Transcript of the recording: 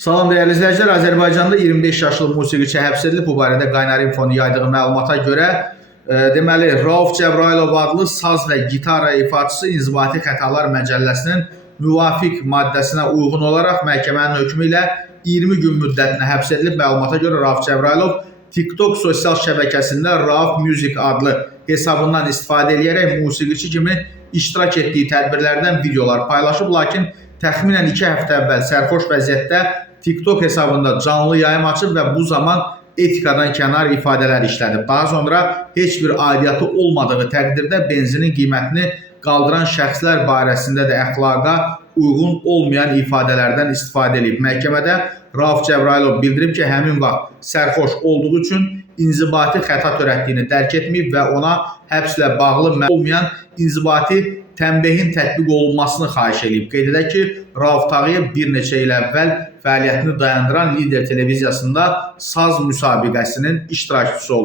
Salam dəyərli izləyicilər, Azərbaycanda 25 yaşlı musiqiçi həbs edilib. Bu barədə Qaynar Infonun yaydığı məlumata görə, deməli, Rauf Cəbrayılov adlı saz və gitara ifaçısı İnzibati Xətalar Məcəlləsinin müvafiq maddəsinə uyğun olaraq məhkəmənin hökmü ilə 20 gün müddətinə həbs edilib. Məlumata görə Rauf Cəbrayılov TikTok sosial şəbəkəsində Rauf Music adlı hesabından istifadə edərək musiqiçi kimi iştirak etdiyi tədbirlərdən videolar paylaşıb, lakin təxminən 2 həftə əvvəl sərxoş vəziyyətdə TikTok hesabında canlı yayım açıb və bu zaman etikadan kənar ifadələr işlədib. Daha sonra heç bir aidiyyatı olmadığı təqdirdə benzinin qiymətini qaldıran şəxslər barəsində də əxlaqa uyğun olmayan ifadələrdən istifadə edib. Məhkəmədə Rauf Cəbrayılov bildirib ki, həmin vaxt sərxoş olduğu üçün inzibati xəta törətdiyini dərk etməyib və ona həbslə bağlı olmayan inzibati tənbihin tətbiq olunmasını xahiş edib. Qeyd edək ki, Rauf Tağıyev bir neçə il əvvəl fəaliyyətini dayandıran Lider televiziyasında saz müsabiqəsinin iştirakçısı oldu.